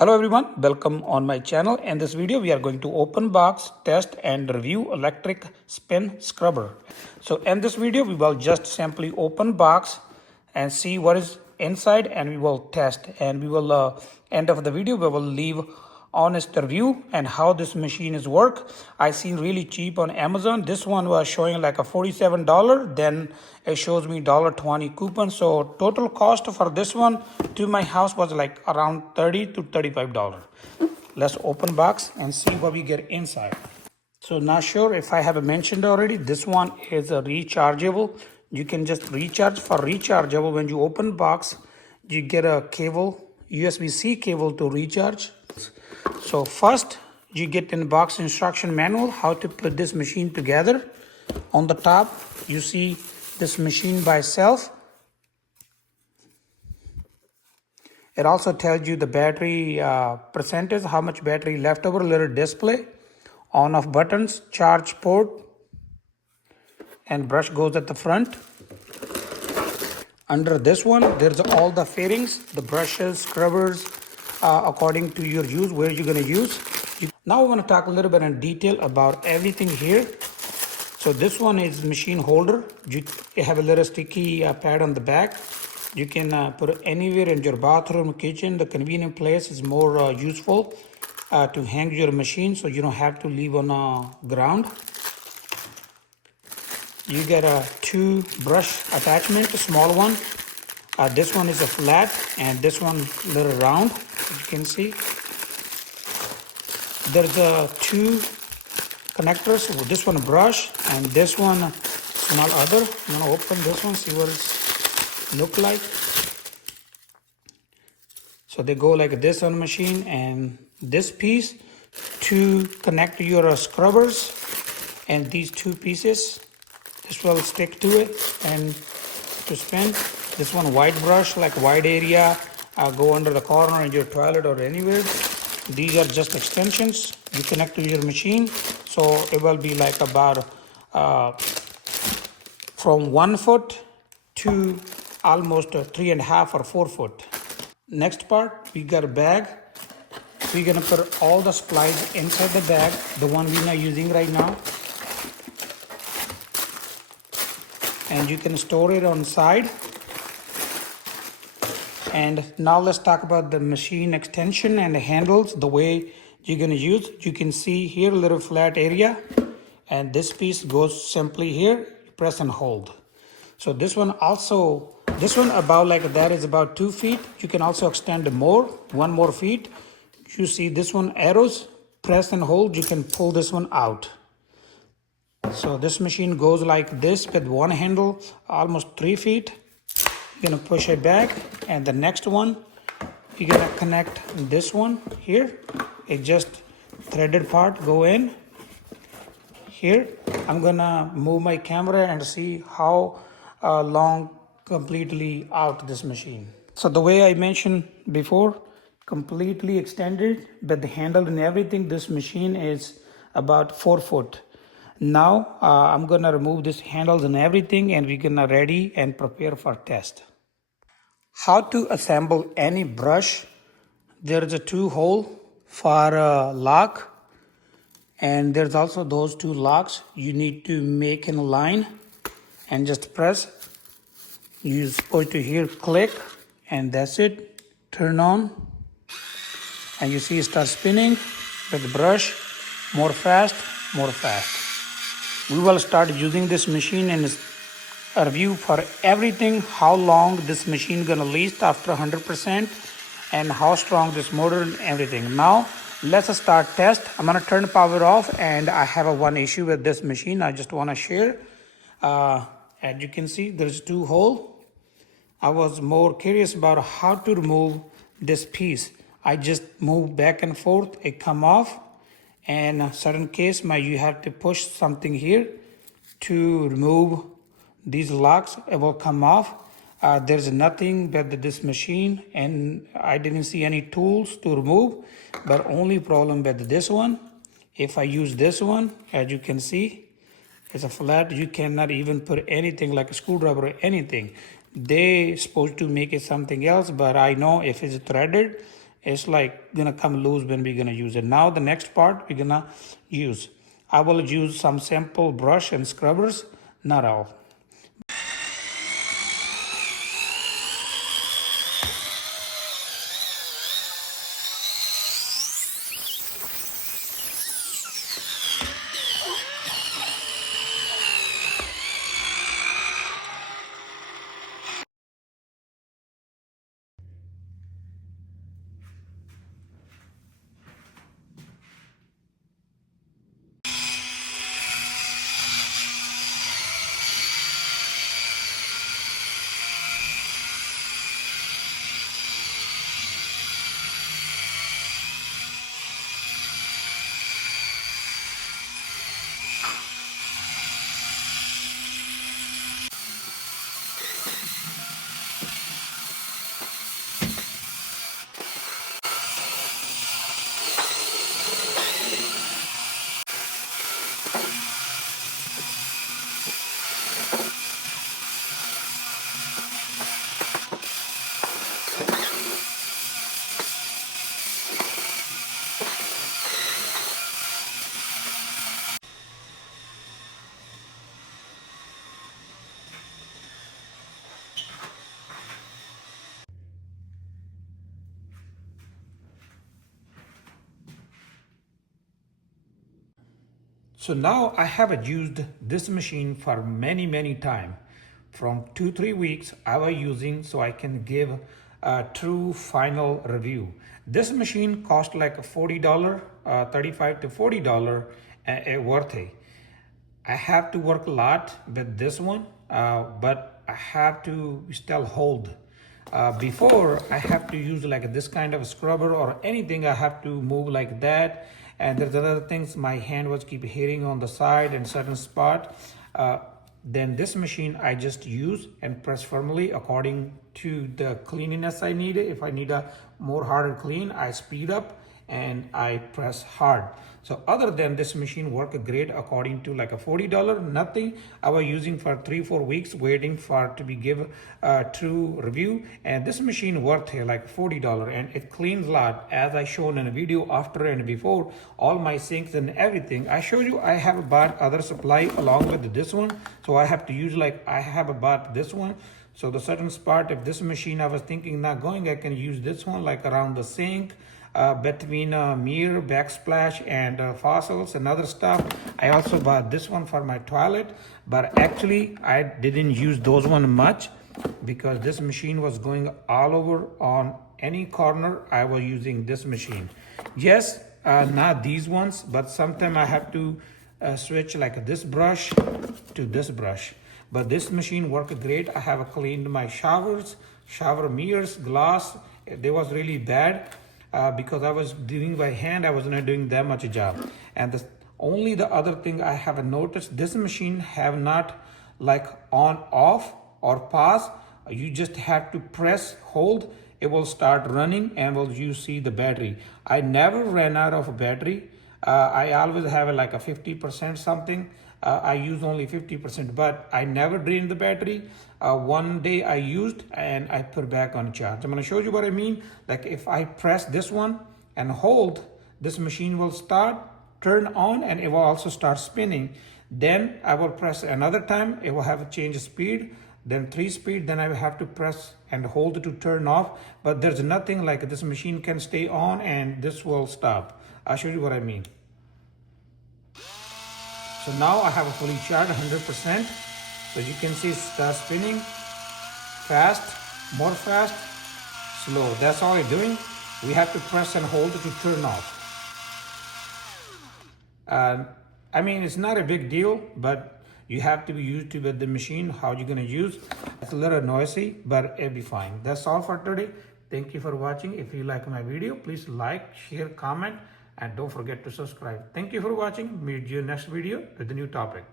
Hello everyone, welcome on my channel. In this video we are going to open box, test and review electric spin scrubber. So in this video we will just simply open box and see what is inside, and we will test, and we will end of the video we will leave honest review and how this machine is work. I seen really cheap on Amazon. This one was showing like a $47, then it shows me $20 coupon. So total cost for this one to my house was like around $30 to $35. Let's open box and see what we get inside. So not sure if I have mentioned already, this one is a rechargeable. You can just recharge. For rechargeable, when you open box, you get a cable, USB-C cable to recharge. So first you get in box instruction manual how to put this machine together. On the top you see this machine by itself. It also tells you the battery percentage, how much battery left over, little display, on off buttons, charge port, and brush goes at the front. Under this one there's all the fittings, the brushes, scrubbers, according to your use, where you're going to use. Now I want to talk a little bit in detail about everything here. So this one is machine holder. You have a little sticky pad on the back. You can put it anywhere in your bathroom, kitchen. The convenient place is more useful to hang your machine, so you don't have to leave on ground. You get a 2 brush attachment, a small one. This one is a flat and this one little round, as you can see. There's 2 connectors, this one brush and this one small other. I'm gonna open this one, see what it look like. So they go like this on machine, and this piece to connect your scrubbers, and these 2 pieces, this will stick to it and to spin. This one white brush, like wide area, go under the corner in your toilet or anywhere. These are just extensions you connect to your machine, so it will be like about from 1 foot to almost 3.5 or 4 foot. Next part, we got a bag. We're gonna put all the supplies inside the bag, the one we're not using right now, and you can store it on side. And now let's talk about the machine extension and the handles, the way you're going to use. You can see here a little flat area, and this piece goes simply here, press and hold. So this one about like that is about 2 feet. You can also extend more, 1 more feet. You see this one arrows, press and hold, you can pull this one out. So this machine goes like this with one handle, almost 3 feet. You're gonna push it back, and the next one you're gonna connect this one here. It just threaded part go in here. I'm gonna move my camera and see how long completely out this machine. So the way I mentioned before, completely extended, but the handle and everything, this machine is about 4 foot. Now I'm gonna remove this handles and everything, and we're gonna ready and prepare for test. How to assemble any brush. There is a 2 hole for a lock, and there's also those 2 locks you need to make in a line and just press. You're supposed to hear click, and that's it. Turn on, and you see it start spinning with the brush, more fast. We will start using this machine and a review for everything, how long this machine gonna last after 100%, and how strong this motor and everything. Now let's start test. I'm gonna turn power off, and I have one issue with this machine I just want to share. As you can see, there's 2 hole. I was more curious about how to remove this piece. I just move back and forth, it come off, and in certain case you have to push something here to remove these locks. It will come off. There's nothing but this machine, and I didn't see any tools to remove. But only problem with this one, if I use this one, as you can see, it's a flat. You cannot even put anything like a screwdriver or anything. They supposed to make it something else, but I know if it's threaded, it's like gonna come loose when we're gonna use it. Now the next part we're gonna use. I will use some sample brush and scrubbers, not all. So now I have used this machine for many time. From 2-3 weeks I was using, so I can give a true final review. This machine cost like $40, $35 to $40 worth it. I have to work a lot with this one, but I have to still hold. Before I have to use like this kind of scrubber or anything, I have to move like that. And there's other things, my hand was keep hitting on the side and certain spot. Then this machine I just use and press firmly according to the cleanliness I need. If I need a more harder clean, I speed up and I press hard. So other than this machine work great according to like a $40, nothing. I was using for 3-4 weeks waiting for to be give a true review, and this machine worth here like $40 and it cleans a lot, as I shown in a video after and before, all my sinks and everything. I showed you I have bought other supply along with this one, so I have to use like I have bought this one. So the certain spot, if this machine I was thinking not going, I can use this one like around the sink, between mirror, backsplash, and fossils and other stuff. I also bought this one for my toilet, but actually I didn't use those one much because this machine was going all over on any corner. I was using this machine. Yes, not these ones, but sometimes I have to switch like this brush to this brush. But this machine worked great. I have cleaned my showers, shower mirrors, glass. They was really bad. Because I was doing by hand, I was not doing that much job. And only the other thing I have noticed, this machine have not like on off or pause. You just have to press hold, it will start running and will you see the battery. I never ran out of battery. I always have like a 50% something. I use only 50%, but I never drained the battery. One day I used and I put back on charge. I'm going to show you what I mean. Like if I press this one and hold, this machine will start, turn on, and it will also start spinning. Then I will press another time, it will have a change of speed, then 3 speed, then I will have to press and hold to turn off. But there's nothing like this machine can stay on and this will stop. I'll show you what I mean. So now I have a fully charged 100%. So you can see it starts spinning fast, more fast, slow. That's all it's doing. We have to press and hold to turn off. I mean, it's not a big deal, but you have to be used to with the machine, how you're gonna use. It's a little noisy, but it'll be fine. That's all for today. Thank you for watching. If you like my video, please like, share, comment, and don't forget to subscribe. Thank you for watching. Meet you next video with a new topic.